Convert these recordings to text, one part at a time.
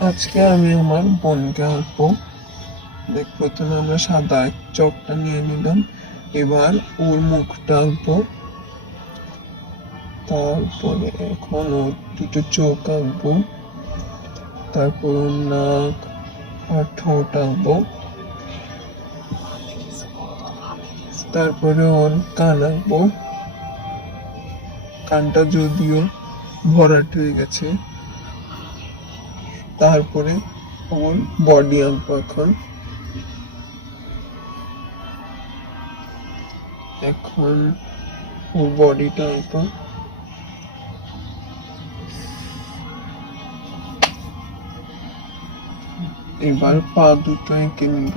আজকে আমি আমার বোনকে আঁকবো দেখ প্রথমে আমরা সাদা চকটা নিয়ে নিলাম। এবার ওর মুখটা আঁকবো তারপরে এখন ওর দুটো চোখ আঁকবো। তারপর ওর নাক আর ঠোঁট আঁকবো। তারপরে ওর কান আঁকবো। কানটা যদিও ভরাট হয়ে গেছে। তারপরে ওর বডি আঁকবো এখন এখন ওর বডিটা আঁকবো এবার পা দুটো এঁকে নিব।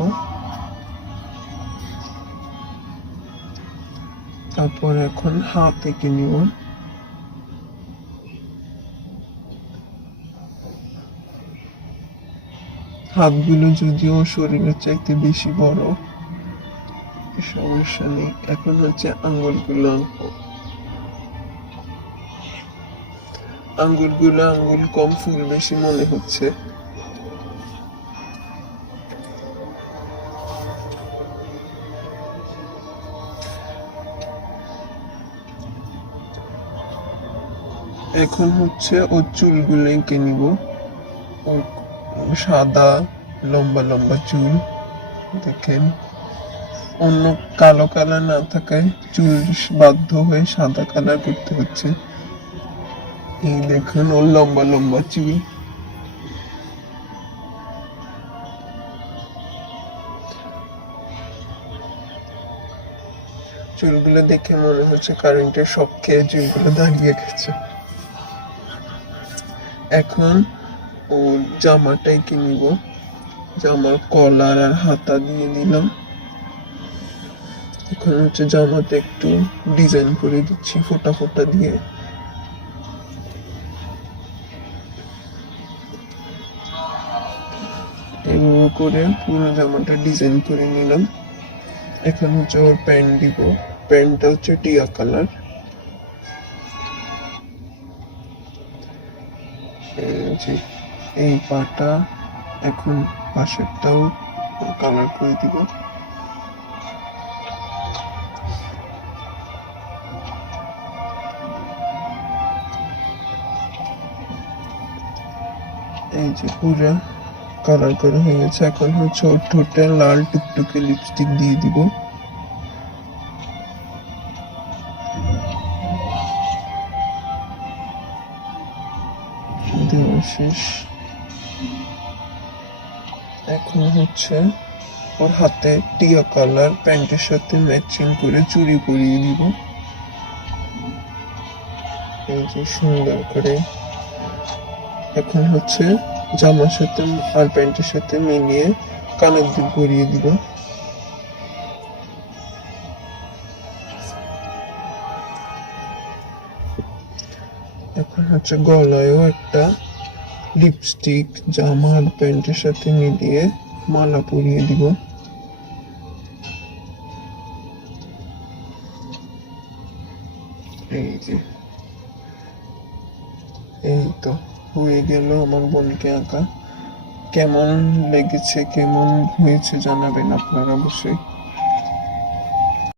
তারপর এখন হাত এঁকে নিব। হাতগুলো যদিও শরীরের চাইতে বেশি বড় সমস্যা নেই। এখন হচ্ছে আঙ্গুলগুলো আঁকবো আঙ্গুলগুলো আঙ্গুল কম ফুল বেশি মনে হচ্ছে। এখন হচ্ছে ওর চুলগুলো এঁকে নিব। ওর সাদা, লম্বা লম্বা চুল। দেখেন, অন্য কালো কালার না থাকায় চুল বাধ্য হয়ে সাদা কালার করতে হচ্ছে। এই দেখুন, ওর লম্বা লম্বা চুল। চুলগুলো দেখে মনে হচ্ছে কারেন্টের শক খেয়ে চুলগুলো দাঁড়িয়ে গেছে। এখন ও জামাটাই কিনিব জামার কলার আর হাতা দিয়ে দিলাম। এখন হচ্ছে জামাতে একটু ডিজাইন করে দিচ্ছি, ফোটা ফোটা দিয়ে। করে পুরো জামাটা ডিজাইন করে নিলাম। এখন হচ্ছে ওর প্যান্ট দিব। প্যান্টটা হচ্ছে টিয়া কালার। যে এই পাটা এখন পাশেরটাও কালার করে দিব। এই যে পুরো কালার করে হয়ে গেছে। এখন হচ্ছে ওর ঠোঁটে লাল টুকটুকে লিপস্টিক দিয়ে দিব। দেওয়া শেষ। এখন হচ্ছে ওর হাতে টিয়া কালার প্যান্টের সাথে ম্যাচিং করে চুড়ি পরিয়ে দিব। এই যে সুন্দর করে। এখন হচ্ছে জামার সাথে আর প্যান্টের সাথে মিলিয়ে কানের দুল পরিয়ে দিব। এখন হচ্ছে গলায়ও একটা লিপস্টিক জামা আর প্যান্টের সাথে মিলিয়ে মালা পরিয়ে দিব। এই যে। এই তো, হয়ে গেল আমার বোনকে আঁকা। কেমন লেগেছে, কেমন হয়েছে জানাবেন আপনারা অবশ্যই।